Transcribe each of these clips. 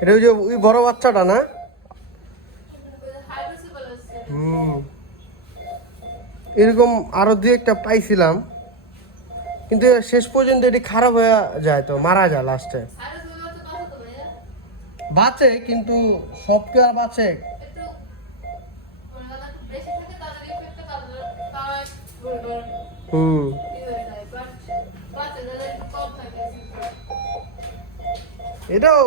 এটা ওই যে ওই বড় বাচ্চাটা না? এরকম আরো দুই একটা পাইছিলাম, কিন্তু শেষ পর্যন্ত এটি খারাপ হয়ে যায়, তো মারা যায় লাস্টে। বাঁচে কিন্তু সব কি আর বাঁচে? এটাও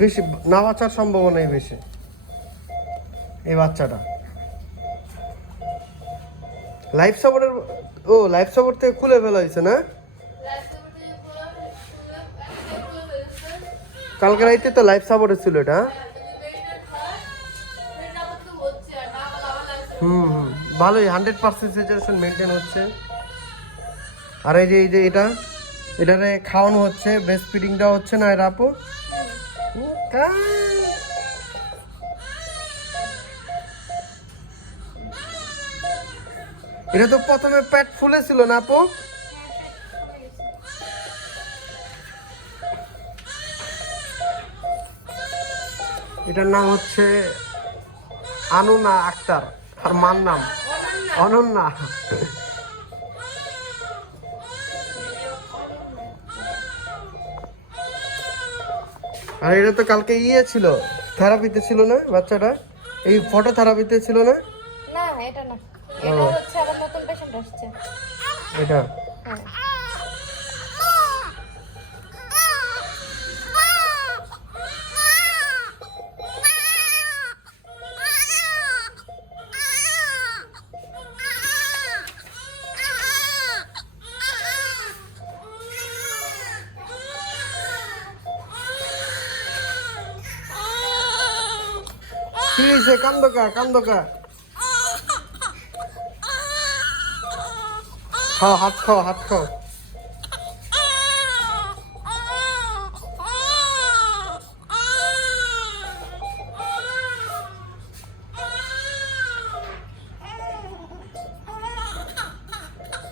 বেশি না বাঁচার সম্ভাবনাই বেশি। এই বাচ্চাটা লাইফ সাপোর্টের, ও লাইফ সাপোর্ট থেকে খুলে ফেলা হয়েছে না? কালকে রাইতে তো লাইফ সাপোর্টে ছিল এটা। ভালোই 100% স্যাচুরেশন মেনটেন হচ্ছে। আর এই যে এটারে খাওয়ানো হচ্ছে, ব্রেস্ট ফিডিংটা হচ্ছে না এর আপু? এটা তো প্রথমে পেট ফুলেছিল না আপু? এটার নাম হচ্ছে আনুনা আক্তার, আর মার নাম অনন্যা। আর এটা তো কালকে ছিল, থেরাপিতে ছিল না বাচ্চাটা? এই ফটো থেরাপিতে ছিল না? না এটা না, এটা হচ্ছে আবার নতুন পেশেন্ট আসছে এটা। হ্যাঁ। কি হয়েছে? কান্দকা খাও, হাত খাও।